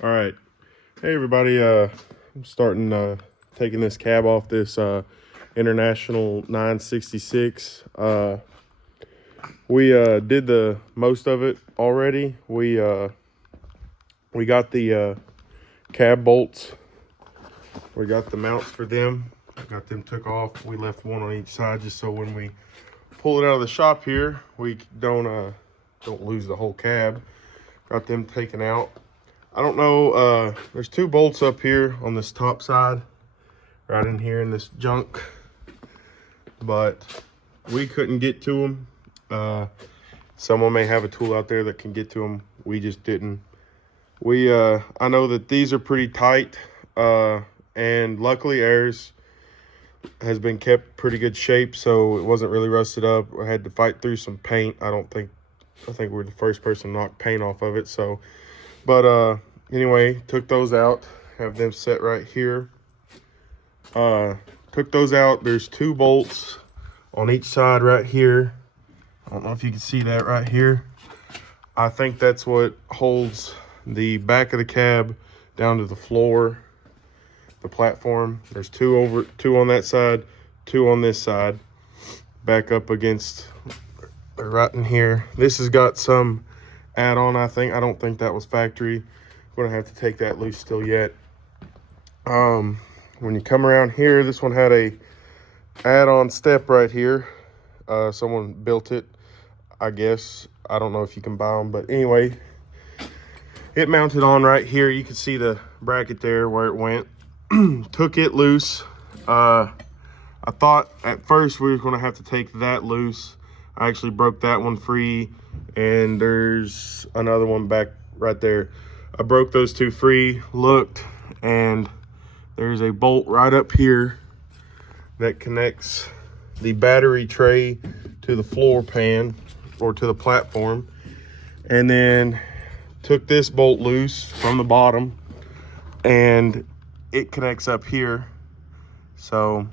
All right. Hey everybody, I'm starting taking this cab off this International 966. We did the most of it already. We got the cab bolts. We got the mounts for them. Got them took off. We left one on each side just so when we pull it out of the shop here, we don't lose the whole cab. Got them taken out. I don't know, there's two bolts up here on this top side, right in here in this junk, but we couldn't get to them. Someone may have a tool out there that can get to them. We just didn't. I know that these are pretty tight, and luckily ours has been kept pretty good shape, so it wasn't really rusted up. I had to fight through some paint. I think we're the first person to knock paint off of it, so. But anyway, took those out, have them set right here. Took those out. There's two bolts on each side right here. I don't know if you can see that right here. I think that's what holds the back of the cab down to the floor, the platform. There's two on that side, two on this side, back up against right in here. This has got some add-on, I think. I don't think that was factory. I'm gonna have to take that loose still yet. When you come around here, this one had a add-on step right here. Someone built it, I guess. I don't know if you can buy them, but anyway, it mounted on right here. You can see the bracket there where it went. Took it loose. I thought at first we were gonna have to take that loose. I actually broke that one free, and there's another one back right there. I broke those two free, looked, and there's a bolt right up here that connects the battery tray to the floor pan or to the platform. And then took this bolt loose from the bottom, and it connects up here. So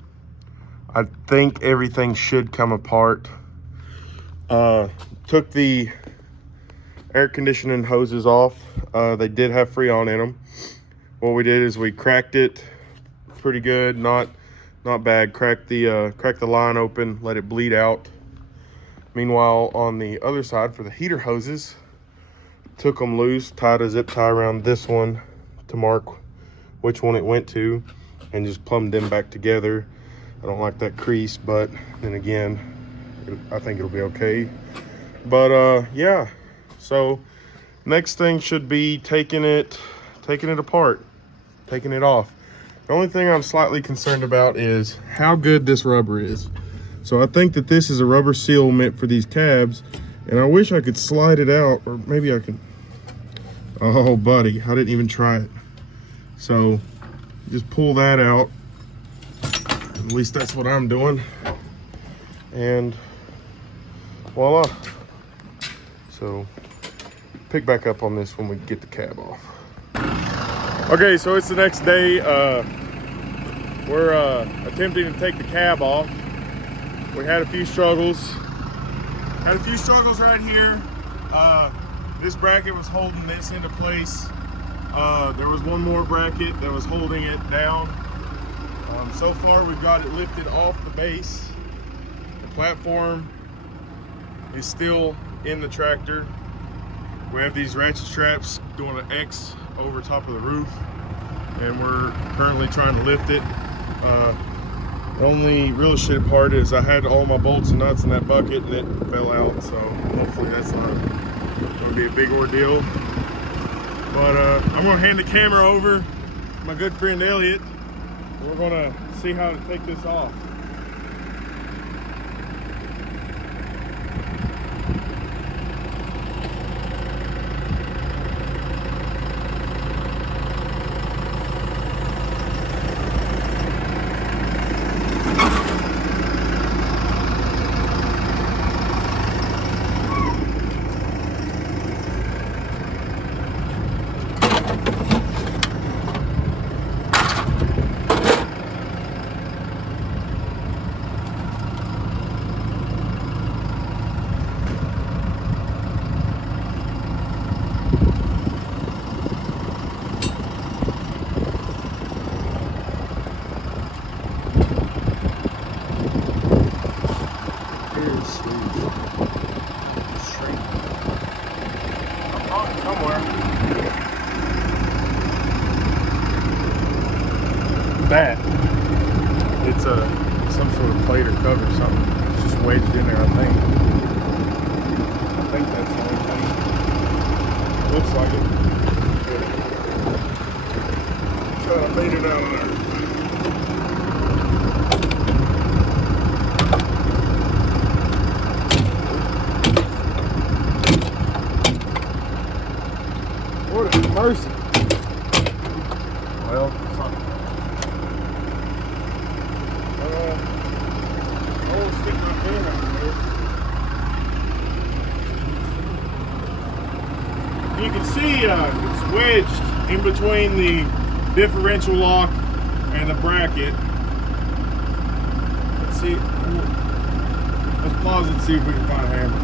I think everything should come apart. Took the air conditioning hoses off. They did have Freon in them. What we did is we cracked it pretty good, not bad. Cracked the line open, let it bleed out. Meanwhile, on the other side for the heater hoses, took them loose, tied a zip tie around this one to mark which one it went to, and just plumbed them back together. I don't like that crease, but then again, I think it'll be okay. But yeah, so next thing should be taking it apart, taking it off. The only thing I'm slightly concerned about is how good this rubber is. So I think that this is a rubber seal meant for these cabs, and I wish I could slide it out, or maybe I can. Oh buddy, I didn't even try it. So just pull that out. At least that's what I'm doing. And voila. So pick back up on this when we get the cab off. Okay, so it's the next day. We're attempting to take the cab off. We had a few struggles. Right here. This bracket was holding this into place. There was one more bracket that was holding it down. So far we've got it lifted off the base. The platform is still in the tractor. We have these ratchet straps doing an X over top of the roof, and we're currently trying to lift it. The only real shitty part is I had all my bolts and nuts in that bucket and it fell out, so hopefully that's not going to be a big ordeal. But I'm going to hand the camera over to my good friend Elliot. We're going to see how to take this off. That. It's some sort of plate or cover or something. It's just wedged in there, I think. I think that's the only thing. Looks like it. Try to beat it out of there. Lord have mercy. Well, it's not. I'll stick my hand out there. You can see it's wedged in between the differential lock and the bracket. Let's see. Let's pause and see if we can find a hammer.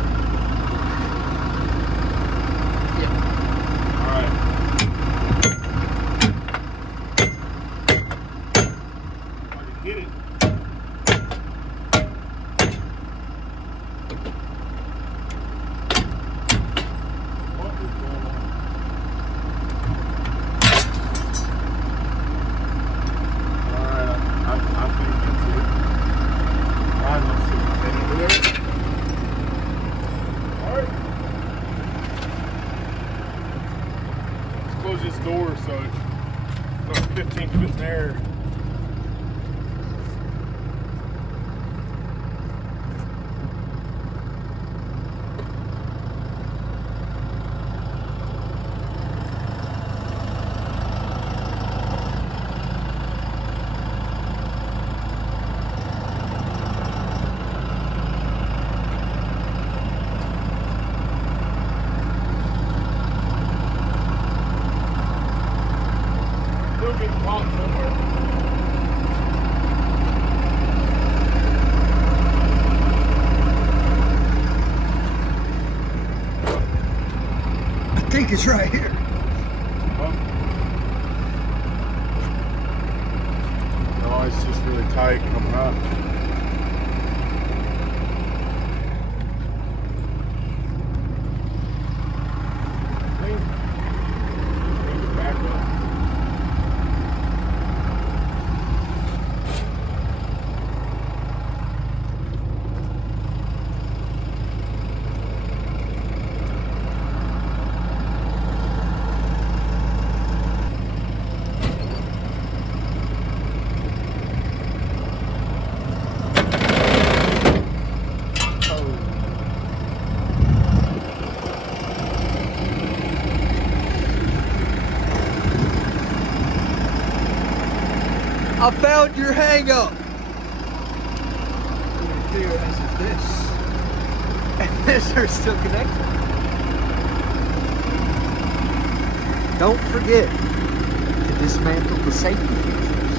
Hit it. What is going on? Alright, I think that's it. I don't see anything over there. Alright. Let's close this door so it's 15 foot in there. I think it's right here. No, it's just really tight coming up. Back up. I found your hang up. Clear as if this and this are still connected. Don't forget to dismantle the safety features.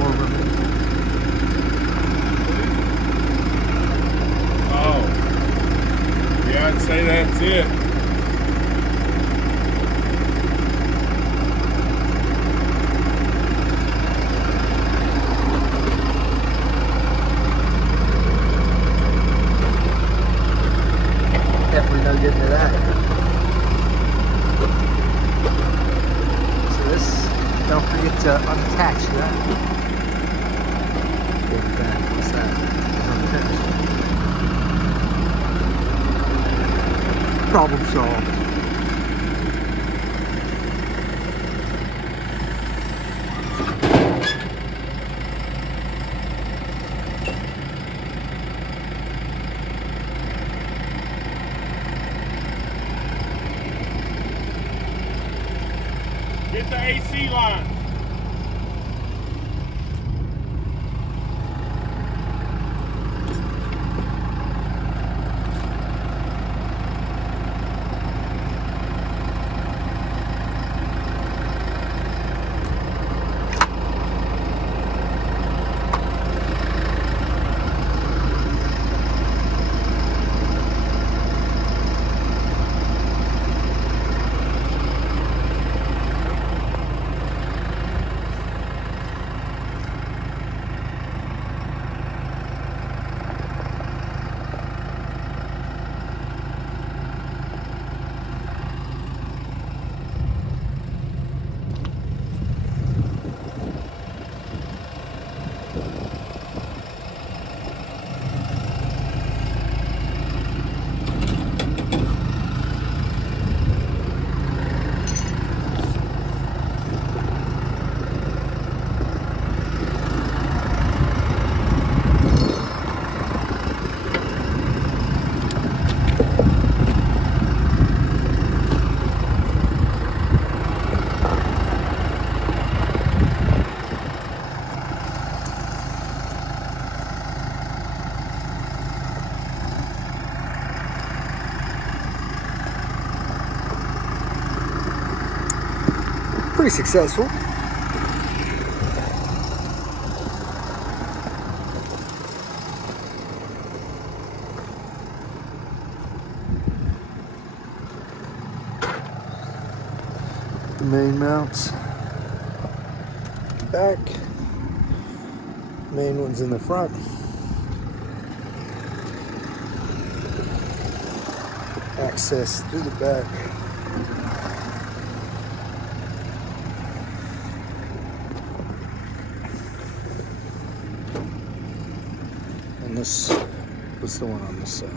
Or remove. Oh. Yeah, I'd say that's it. Definitely no getting to that. So this, don't forget to unattach that. What's that? Unattached. Problem solved. Get the AC line. pretty successful. The main mounts back. Main one's in the front. Access through the back. And this was the one on this side.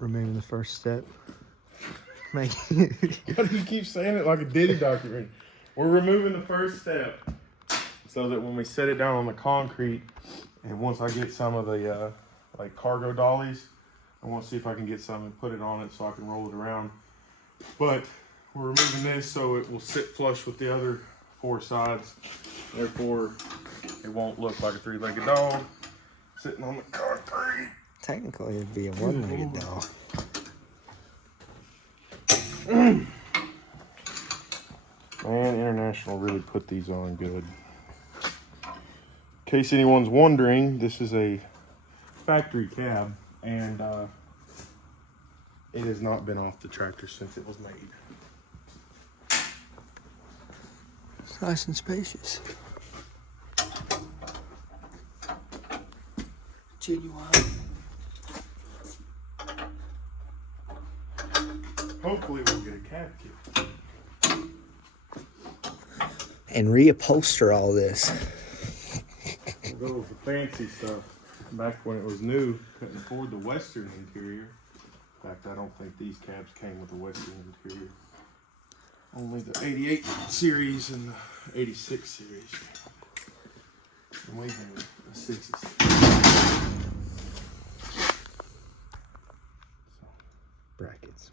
Remaining the first step. Why do you keep saying it like a Diddy documentary? We're removing the first step so that when we set it down on the concrete, and once I get some of the like cargo dollies, I want to see if I can get some and put it on it so I can roll it around. But we're removing this so it will sit flush with the other 4 sides. Therefore, it won't look like a 3-legged dog sitting on the concrete. Technically, it'd be a one-legged dog. Man, International really put these on good. In case anyone's wondering, this is a factory cab, and it has not been off the tractor since it was made. It's nice and spacious. Genuine. Hopefully we'll get a cab kit. And reupholster all this. We'll go with the fancy stuff. Back when it was new, couldn't afford the Western interior. In fact, I don't think these cabs came with a Western interior. Only the 88 series and the 86 series. And we have a 66. Brackets.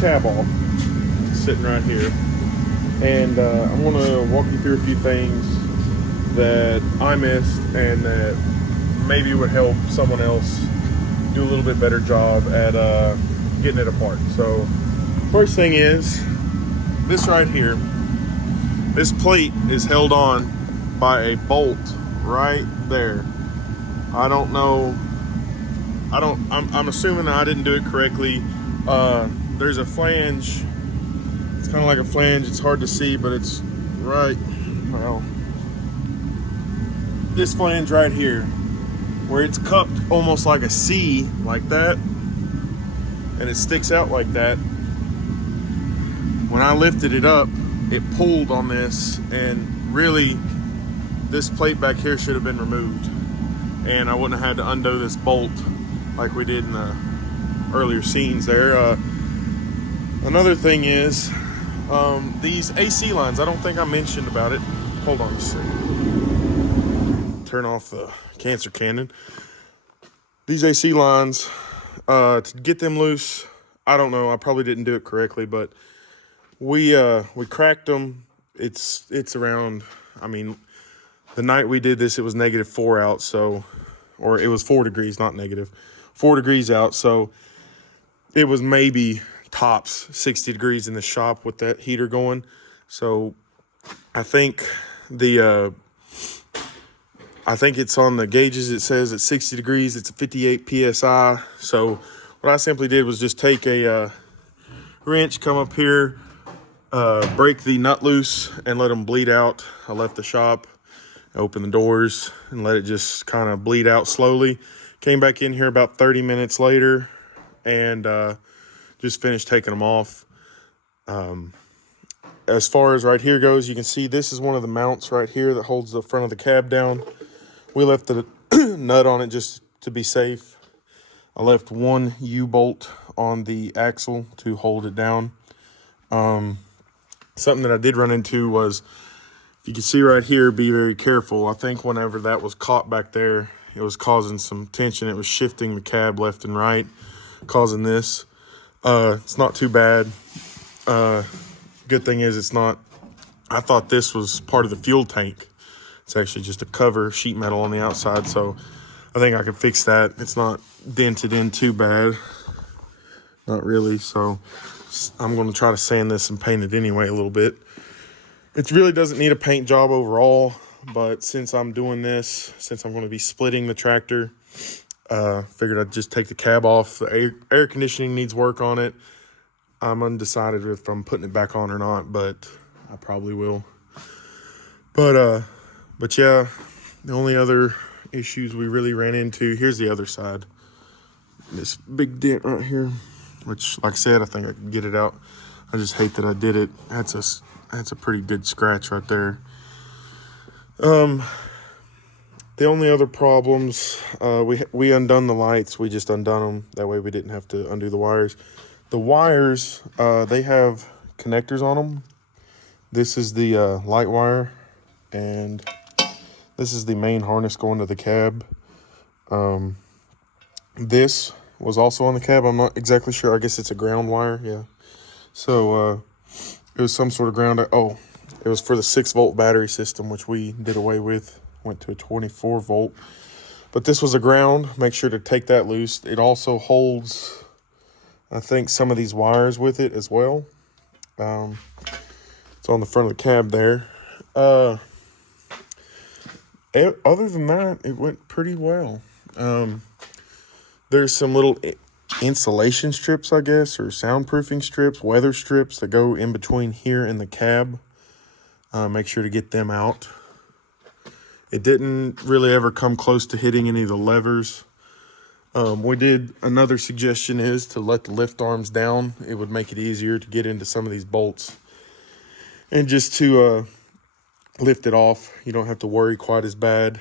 cab off. It's sitting right here. And I'm going to walk you through a few things that I missed and that maybe would help someone else do a little bit better job at getting it apart. So first thing is this right here. This plate is held on by a bolt right there. I don't know. I'm assuming that I didn't do it correctly. There's a flange. It's kind of like a flange. It's hard to see, but it's right. Well, this flange right here, where it's cupped almost like a C, like that, and it sticks out like that. When I lifted it up, it pulled on this, and really, this plate back here should have been removed, and I wouldn't have had to undo this bolt like we did in the earlier scenes there. Another thing is these AC lines. I don't think I mentioned about it. Hold on a second. Turn off the cancer cannon. These AC lines, to get them loose, I don't know. I probably didn't do it correctly, but we cracked them. It's around, I mean, the night we did this, it was -4 out, so, or it was 4 degrees, not negative, 4 degrees out. So it was maybe tops 60 degrees in the shop with that heater going. So I think it's on the gauges. It says at 60 degrees, it's a 58 PSI. So what I simply did was just take a wrench, come up here, break the nut loose and let them bleed out. I left the shop, opened the doors and let it just kind of bleed out slowly. Came back in here about 30 minutes later and just finished taking them off. As far as right here goes, you can see this is one of the mounts right here that holds the front of the cab down. We left the nut on it just to be safe. I left one U-bolt on the axle to hold it down. Something that I did run into was, if you can see right here, be very careful. I think whenever that was caught back there, it was causing some tension. It was shifting the cab left and right, causing this. It's not too bad. Good thing is it's not, I thought this was part of the fuel tank. It's actually just a cover, sheet metal on the outside. So I think I can fix that. It's not dented in too bad. Not really. So I'm going to try to sand this and paint it anyway a little bit. It really doesn't need a paint job overall, but since I'm doing this, since I'm going to be splitting the tractor, figured I'd just take the cab off. The air conditioning needs work on it. I'm undecided if I'm putting it back on or not, but I probably will. But yeah, the only other issues we really ran into, here's the other side. This big dent right here, which, like I said, I think I can get it out. I just hate that I did it. That's a pretty good scratch right there. The only other problems, we undone the lights. We just undone them. That way we didn't have to undo the wires. The wires, they have connectors on them. This is the light wire, and this is the main harness going to the cab. This was also on the cab. I'm not exactly sure. I guess it's a ground wire, yeah. So it was some sort of ground. Oh, it was for the 6-volt battery system, which we did away with. Went to a 24-volt. But this was a ground. Make sure to take that loose. It also holds, I think, some of these wires with it as well. It's on the front of the cab there. Other than that, it went pretty well. There's some little insulation strips, I guess, or soundproofing strips, weather strips that go in between here and the cab. Make sure to get them out. It didn't really ever come close to hitting any of the levers. Another suggestion is to let the lift arms down. It would make it easier to get into some of these bolts. And just to lift it off, you don't have to worry quite as bad.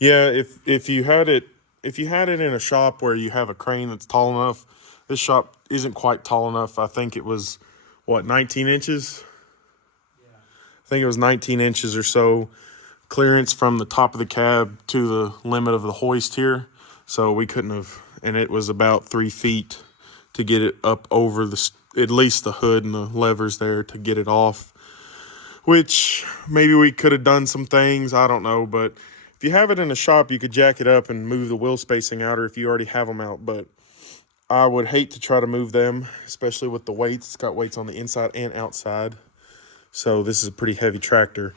Yeah, if you had it in a shop where you have a crane that's tall enough, this shop isn't quite tall enough. I think it was, 19 inches? Yeah. I think it was 19 inches or so clearance from the top of the cab to the limit of the hoist here. So we couldn't have and it was about 3 feet to get it up over at least the hood and the levers there to get it off, which maybe we could have done some things. I don't know, but if you have it in a shop, you could jack it up and move the wheel spacing out, or if you already have them out, but I would hate to try to move them, especially with the weights. It's got weights on the inside and outside. So this is a pretty heavy tractor.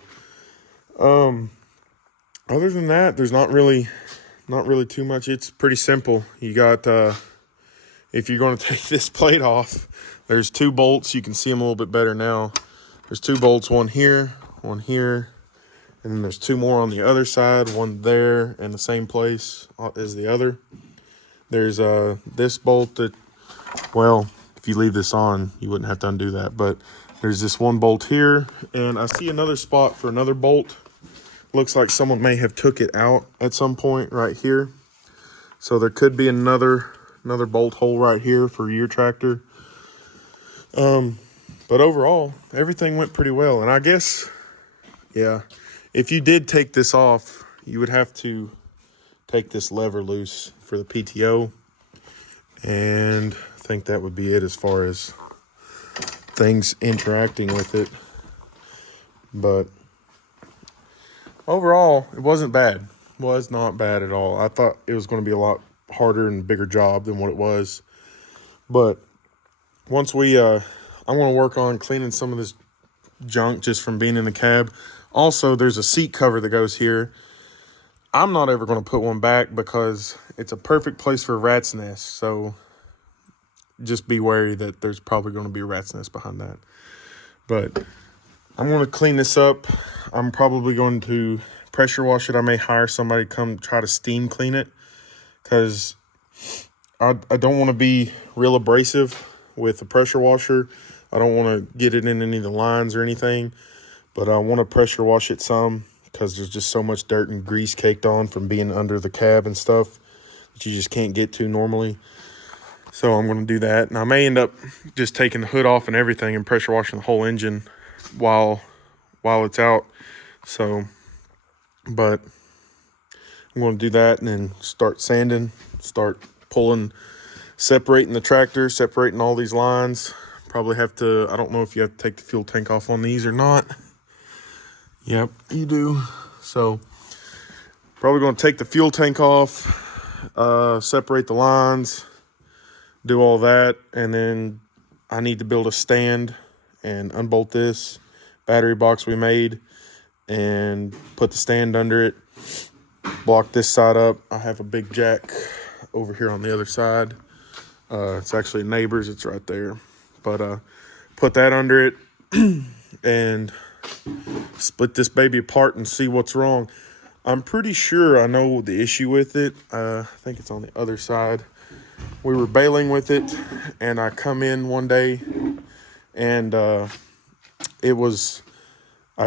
Other than that, there's not really too much. It's pretty simple. You got, if you're going to take this plate off, there's 2 bolts. You can see them a little bit better now. There's 2 bolts, one here, and then there's 2 more on the other side, one there in the same place as the other. There's this bolt that, well, if you leave this on, you wouldn't have to undo that, but there's this 1 bolt here, and I see another spot for another bolt. Looks like someone may have took it out at some point right here. So there could be another bolt hole right here for your tractor. But overall, everything went pretty well. And I guess, yeah, if you did take this off, you would have to take this lever loose for the PTO. And I think that would be it as far as things interacting with it. But overall, it wasn't bad. It was not bad at all. I thought it was going to be a lot harder and bigger job than what it was. But once we, I'm going to work on cleaning some of this junk just from being in the cab. Also, there's a seat cover that goes here. I'm not ever going to put one back because it's a perfect place for a rat's nest. So just be wary that there's probably going to be a rat's nest behind that. But I'm going to clean this up. I'm probably going to pressure wash it. I may hire somebody to come try to steam clean it because I don't want to be real abrasive with the pressure washer. I don't want to get it in any of the lines or anything, but I want to pressure wash it some because there's just so much dirt and grease caked on from being under the cab and stuff that you just can't get to normally. So I'm going to do that. And I may end up just taking the hood off and everything and pressure washing the whole engine while it's out. So, but I'm going to do that and then start sanding, start pulling, separating the tractor, separating all these lines. Probably have to, I don't know if you have to take the fuel tank off on these or not. Yep, you do. So probably going to take the fuel tank off, separate the lines, do all that. And then I need to build a stand and unbolt this battery box we made and put the stand under it, block this side up. I have a big jack over here on the other side. It's actually neighbors, it's right there. But put that under it and split this baby apart and see what's wrong. I'm pretty sure I know the issue with it. I think it's on the other side. We were baling with it and I come in one day and I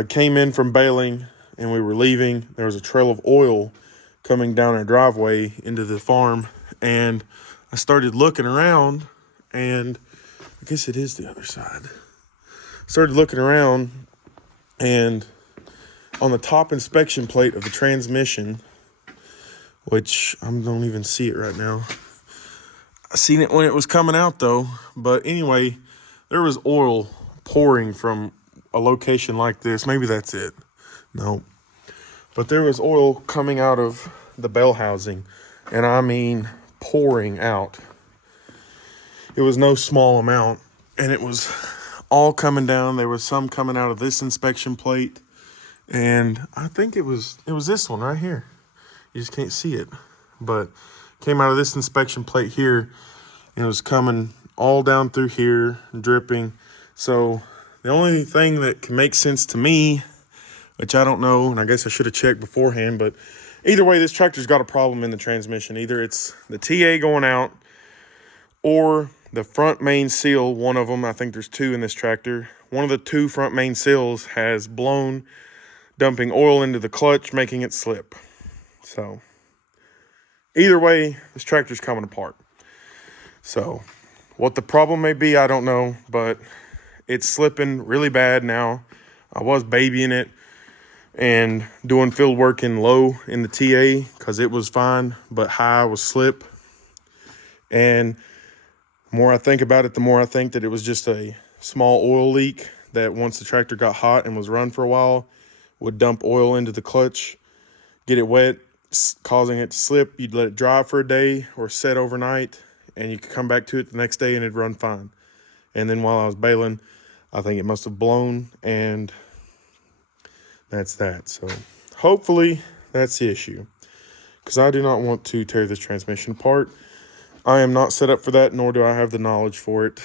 came in from baling and we were leaving. There was a trail of oil coming down our driveway into the farm. And I started looking around and I guess it is the other side. Started looking around and on the top inspection plate of the transmission, which I don't even see it right now. I seen it when it was coming out though. But anyway, there was oil pouring from a location like this. Maybe that's it. No. But there was oil coming out of the bell housing. And I mean pouring out. It was no small amount. And it was all coming down. There was some coming out of this inspection plate. And I think it was this one right here. You just can't see it. But came out of this inspection plate here. And it was coming all down through here, dripping. So the only thing that can make sense to me, which I don't know, and I guess I should have checked beforehand, but either way, this tractor's got a problem in the transmission. Either it's the TA going out or the front main seal, one of them, I think there's 2 in this tractor. One of the 2 front main seals has blown, dumping oil into the clutch, making it slip. So either way, this tractor's coming apart. So what the problem may be, I don't know, but it's slipping really bad now. I was babying it and doing field work in low in the TA because it was fine, but high was slip. And the more I think about it, the more I think that it was just a small oil leak that once the tractor got hot and was run for a while, would dump oil into the clutch, get it wet, causing it to slip. You'd let it dry for a day or set overnight, and you could come back to it the next day and it'd run fine. And then while I was baling, I think it must have blown, and that's that. So hopefully that's the issue, because I do not want to tear this transmission apart. I am not set up for that, nor do I have the knowledge for it.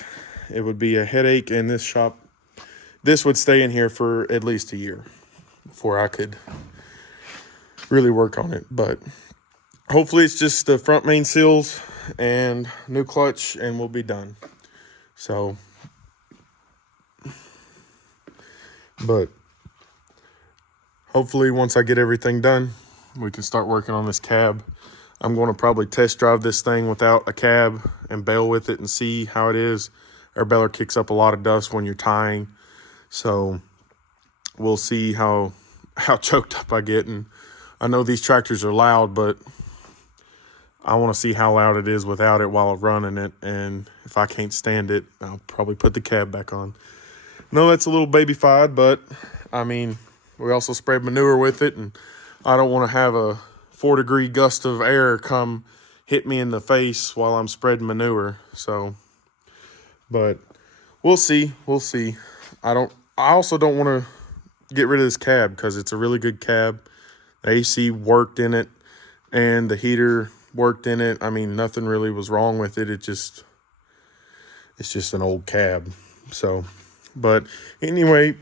It would be a headache, and this would stay in here for at least a year before I could really work on it. But hopefully it's just the front main seals and new clutch, and we'll be done. So, but hopefully once I get everything done, we can start working on this cab. I'm going to probably test drive this thing without a cab and bail with it and see how it is. Our baler kicks up a lot of dust when you're tying, so we'll see how choked up I get. And I know these tractors are loud, but I want to see how loud it is without it while I'm running it. And if I can't stand it, I'll probably put the cab back on. No, that's a little babyfied, but I mean, we also sprayed manure with it, and I don't want to have a 4-degree gust of air come hit me in the face while I'm spreading manure. So, but we'll see. I also don't want to get rid of this cab because it's a really good cab. The AC worked in it and the heater worked in it. I mean, nothing really was wrong with it. It's just an old cab. So, but anyway,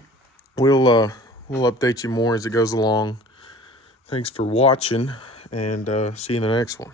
we'll update you more as it goes along. Thanks for watching, and see you in the next one.